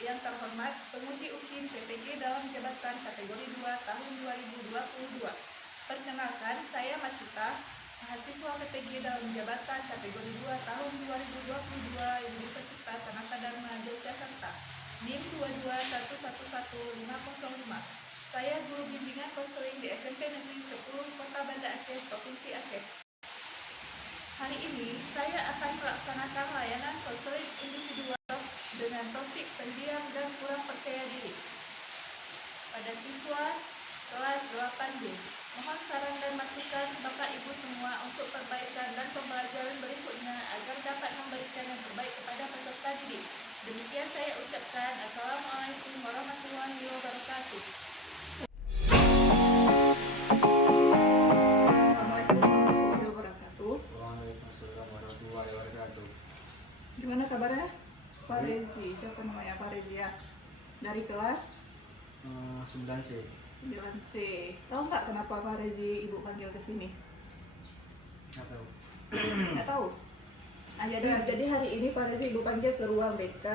Yang terhormat penguji UKIM PPG dalam jabatan kategori 2 tahun 2022. Perkenalkan, saya Masyita, mahasiswa PPG dalam jabatan kategori 2 tahun 2022 Universitas Sanata Dharma Yogyakarta. NIM 221111505. Saya guru bimbingan konseling di SMP Negeri 10 Kota Banda Aceh, Provinsi Aceh. Hari ini saya akan melaksanakan layanan konseling individual dengan topik pendiam dan kurang percaya diri pada siswa kelas 8B. Mohon saran dan masukan Bapak Ibu semua untuk perbaikan dan pembelajaran berikutnya agar dapat memberikan yang terbaik kepada peserta didik. Demikian saya ucapkan. Assalamualaikum warahmatullahi wabarakatuh. Assalamualaikum warahmatullahi wabarakatuh. Waalaikumsalam warahmatullahi wabarakatuh. Gimana kabarnya? Pak Rezi, siapa namanya Pak Rezi ya? Dari kelas 9C. 9C. Tahu nggak kenapa Pak Rezi Ibu panggil ke sini? Nggak tahu. Nggak tahu? Jadi hari ini Pak Rezi Ibu panggil ke ruang BK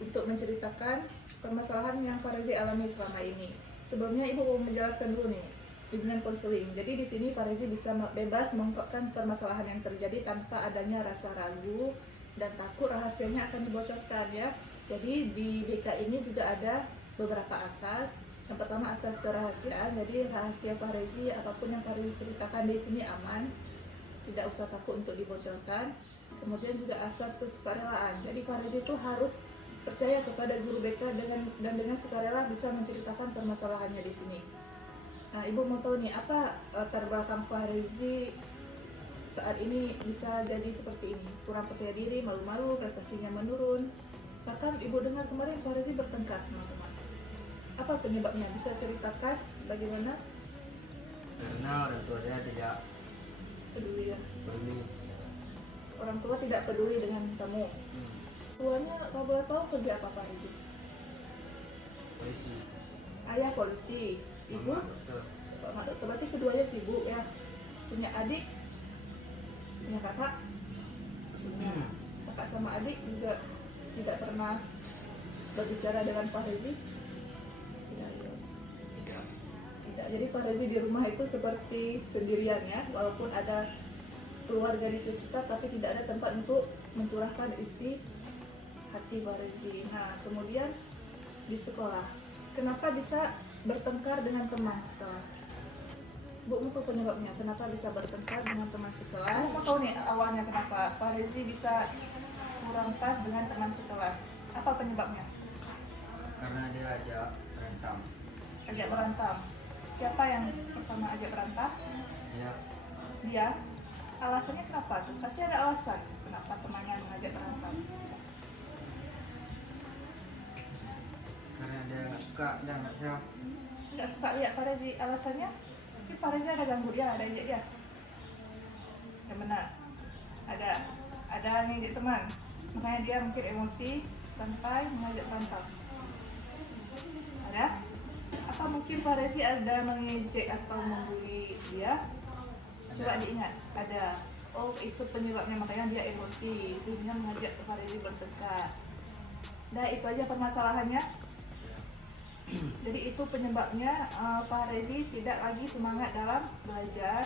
untuk menceritakan permasalahan yang Pak Rezi alami selama ini. Sebelumnya Ibu mau menjelaskan dulu nih, bimbingan konseling. Jadi di sini Pak Rezi bisa bebas mengungkapkan permasalahan yang terjadi tanpa adanya rasa ragu dan takut rahasianya akan dibocorkan ya. Jadi di BK ini juga ada beberapa asas. Yang pertama asas kerahasiaan. Jadi rahasia Pak Rezi, apapun yang Pak Rezi ceritakan di sini aman, tidak usah takut untuk dibocorkan. Kemudian juga asas kesukarelaan. Jadi Pak Rezi itu harus percaya kepada guru BK dengan sukarela bisa menceritakan permasalahannya di sini. Nah, Ibu mau tahu nih apa latar belakang Pak Rezi saat ini bisa jadi seperti ini, kurang percaya diri, malu-malu, prestasinya menurun. Bahkan Ibu dengar kemarin Pak Rezi bertengkar sama teman. Apa penyebabnya? Bisa ceritakan bagaimana? Karena orang tua saya tidak Peduli ya. peduli. Orang tua tidak peduli dengan kamu. Tuanya kalau boleh tahu kerja apa Pak Rezi? Polisi. Ayah polisi, ibu Mama dokter. bapak dokter. Berarti keduanya sibuk ya. Punya adik, punya kakak, punya kakak sama adik juga tidak pernah berbicara dengan Pak Rezi. Tidak, ya. Tidak. Tidak. Jadi Pak Rezi di rumah itu seperti sendirian ya, walaupun ada keluarga di sekitar, tapi tidak ada tempat untuk mencurahkan isi hati Pak Rezi. Nah, kemudian di sekolah, kenapa bisa bertengkar dengan teman sekelas? Bu, untuk penyebabnya, kenapa bisa bertengkar dengan teman sekelas? Mau tahu nih awalnya kenapa Pak Rezi bisa kurang pas dengan teman sekelas? Apa penyebabnya? Karena dia ajak berantem. Ajak berantem. Siapa yang pertama ajak berantem? Ya, Dia. Alasannya kenapa tuh? Pasti ada alasan kenapa temannya mengajak berantem. karena dia suka dan nggak saya. Nggak suka lihat Pak Rezi. Alasannya? Mungkin Pak Rezi ada ganggu dia, ada ajak dia. Yang benar. Ada ngejek teman. Makanya dia mungkin emosi sampai mengajak berantem. Ada? Apa mungkin Pak Rezi ada mengejek atau membuli dia? Coba diingat. Ada. Oh, itu penyebabnya, makanya dia emosi sehingga mengajak Pak Rezi bertengkar. Nah, itu aja permasalahannya. Jadi itu penyebabnya Pak Rezi tidak lagi semangat dalam belajar,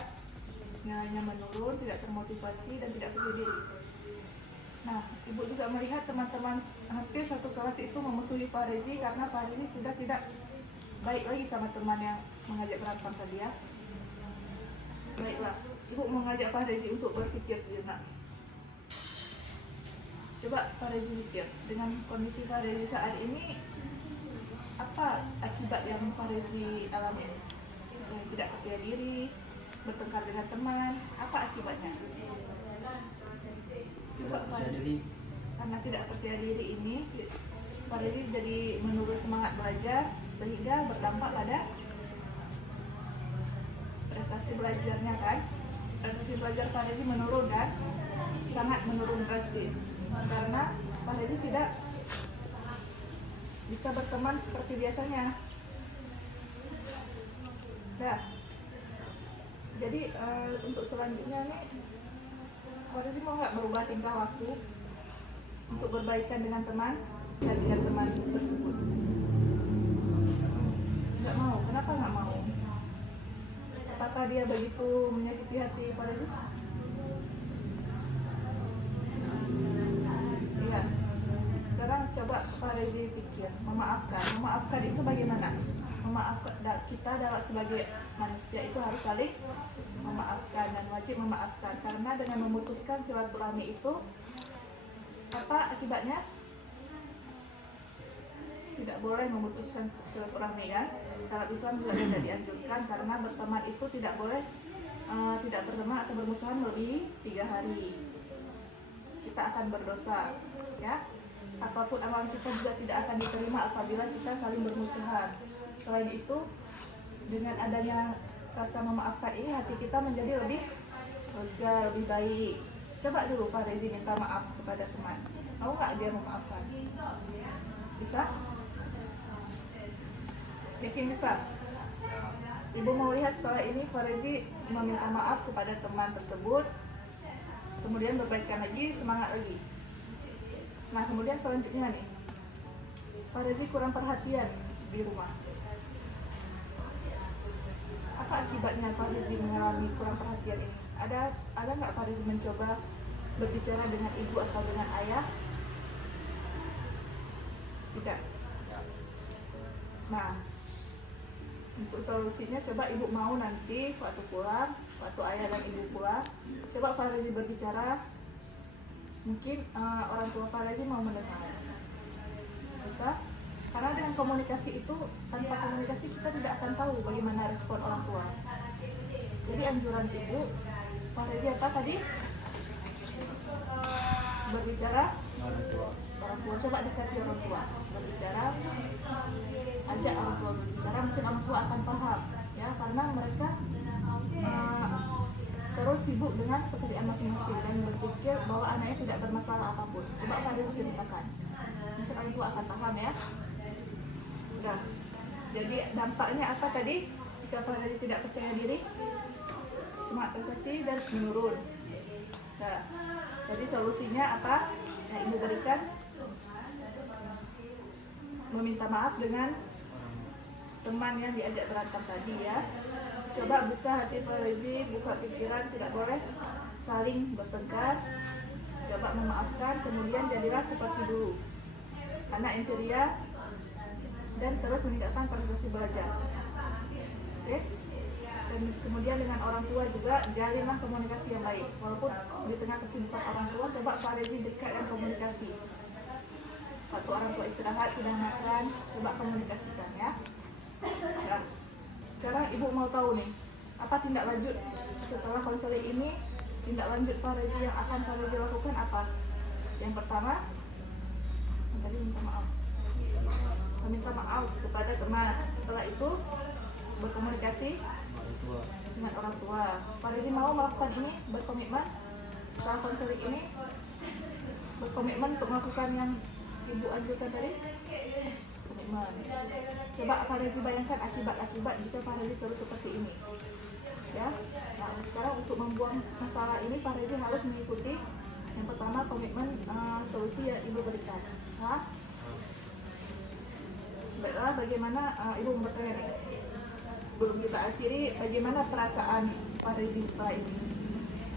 nilainya menurun, tidak termotivasi dan tidak percaya diri. Nah, Ibu juga melihat teman-teman hampir satu kelas itu memusuhi Pak Rezi karena Pak Rezi sudah tidak baik lagi sama teman yang mengajak berantem tadi ya. Baiklah, Ibu mengajak Pak Rezi untuk berpikir sejenak. Coba Pak Rezi pikir, dengan kondisi Pak Rezi saat ini, apa akibat yang Pak Rezi alami? Misalnya tidak percaya diri, bertengkar dengan teman, apa akibatnya? Coba Tidak Pak, percaya diri. karena tidak percaya diri ini, Pak Rezi jadi menurun semangat belajar sehingga berdampak pada prestasi belajarnya kan? Prestasi belajar Pak Rezi menurun kan? Sangat menurun drastis karena Pak Rezi tidak bisa berteman seperti biasanya. Nah, jadi untuk selanjutnya nih, Pak Rezi mau nggak berubah tingkah laku untuk berbaikan dengan teman? dengan teman tersebut? Nggak mau. Kenapa nggak mau? Apakah dia begitu menyakiti hati Farezi? Iya. Sekarang coba Farezi pikir, memaafkan. Memaafkan itu bagaimana? Memaafkan, kita dalam sebagai manusia itu harus saling memaafkan dan wajib memaafkan, karena dengan memutuskan silaturahmi itu apa akibatnya? Tidak boleh memutuskan silaturahmi, kan? Dalam Islam juga tidak dianjurkan, karena berteman itu tidak boleh tidak berteman atau bermusuhan melebihi 3 hari. Kita akan berdosa, ya. Apapun amalan kita juga tidak akan diterima apabila kita saling bermusuhan. Selain itu, dengan adanya rasa memaafkan ini, hati kita menjadi lebih lega, lebih baik. Coba dulu Pak Rezi minta maaf kepada teman. Mau nggak dia memaafkan? Bisa? Yakin bisa? Ibu mau lihat setelah ini Farezi meminta maaf kepada teman tersebut, kemudian berbaikan lagi, semangat lagi. Nah, kemudian selanjutnya nih, Farezi kurang perhatian di rumah. Apa akibatnya Farezi mengalami kurang perhatian ini? Ada nggak Farezi mencoba berbicara dengan ibu atau dengan ayah? Tidak. Nah, untuk solusinya coba ibu mau nanti waktu pulang, waktu ayah dan ibu pulang, coba Farezi berbicara. Mungkin orang tua Farezi mau mendengar. Bisa? Karena dengan komunikasi itu, tanpa komunikasi kita tidak akan tahu bagaimana respon orang tua. Jadi anjuran ibu, Farezi apa tadi? Berbicara orang tua, coba dekati orang tua, berbicara, ajak orang tua berbicara, mungkin orang tua akan paham, ya, karena mereka terus sibuk dengan pekerjaan masing-masing dan berpikir bahwa anaknya tidak bermasalah apapun. Coba Farezi ceritakan, mungkin orang tua akan paham, ya. Udah. Jadi dampaknya apa tadi? Jika Farezi tidak percaya diri, semangat prestasi dan menurun. Nah, jadi solusinya apa yang ibu berikan? Meminta maaf dengan teman yang diajak berantem tadi, ya. Coba buka hati Farezi, buka pikiran, tidak boleh saling bertengkar. Coba memaafkan, kemudian jadilah seperti dulu, anak yang ceria dan terus meningkatkan prestasi belajar. Oke? Dan kemudian dengan orang tua juga jalinlah komunikasi yang baik. Walaupun di tengah kesibukan orang tua, coba Farezi dekatkan komunikasi. Waktu orang tua istirahat, sedang makan, coba komunikasikan, ya. Nah, sekarang ibu mau tahu nih, apa tindak lanjut setelah konseling ini? Tindak lanjut Farezi yang akan Farezi lakukan apa? Yang pertama, tadi meminta maaf kepada teman. Setelah itu berkomunikasi dengan orang tua. Farezi mau melakukan ini, berkomitmen setelah konseling ini, berkomitmen untuk melakukan yang ibu anjurkan tadi. Komitmen. Coba Farezi bayangkan akibat-akibat jika Farezi terus seperti ini, ya. Nah, sekarang untuk membuang masalah ini Farezi harus mengikuti yang pertama komitmen solusi yang ibu berikan. Nah, baiklah, bagaimana ibu bertanya nih? Sebelum kita akhiri, bagaimana perasaan Farezi setelah ini?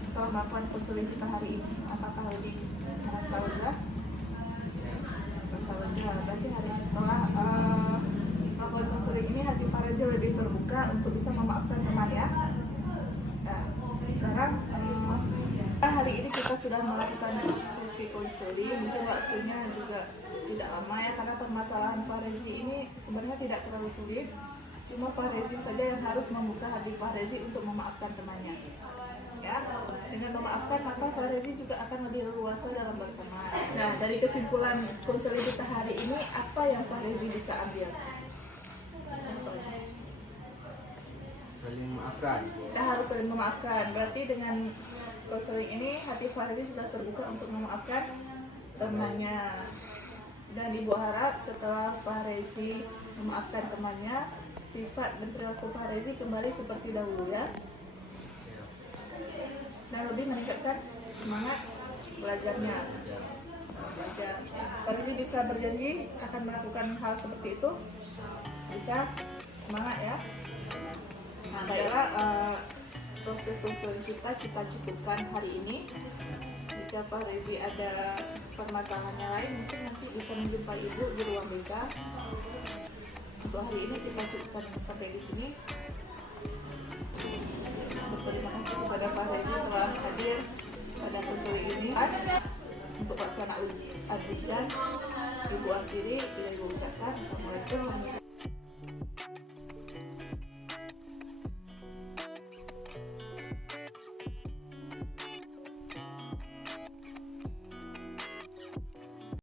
Setelah melakukan konseling kita hari ini, apakah lebih merasa lega? Merasa lega, berarti hari ini setelah melakukan konseling ini hati Farezi lebih terbuka untuk bisa memaafkan teman, ya. Nah, sekarang hari ini kita sudah melakukan sesi konseling, mungkin waktunya juga tidak lama, ya, karena permasalahan Farezi ini sebenarnya tidak terlalu sulit. Cuma Farezi saja yang harus membuka hati Farezi untuk memaafkan temannya, ya. Dengan memaafkan maka Farezi juga akan lebih leluasa dalam berteman. Nah, dari kesimpulan konseling kita hari ini, apa yang Farezi bisa ambil? Saling memaafkan. Kita harus saling memaafkan. Berarti dengan konseling ini hati Farezi sudah terbuka untuk memaafkan temannya. Dan ibu harap setelah Farezi memaafkan temannya, sifat dan perilaku Farezi kembali seperti dahulu, ya, dan lebih meningkatkan semangat belajarnya. belajar. Pak Rizie bisa berjanji akan melakukan hal seperti itu? Bisa? Semangat ya. Nah, baiklah, proses konseling kita cukupkan hari ini. Jika Pak Rizie ada permasalahannya lain, mungkin nanti bisa menjumpai Ibu di ruang BK. Untuk hari ini kita cukupkan sampai di sini. Berterima kasih kepada Pak Rizie telah hadir pada konseling ini. Untuk pelaksanaan ujian, Ibu akhiri, Ibu ucapkan Assalamualaikum warahmatullahi wabarakatuh.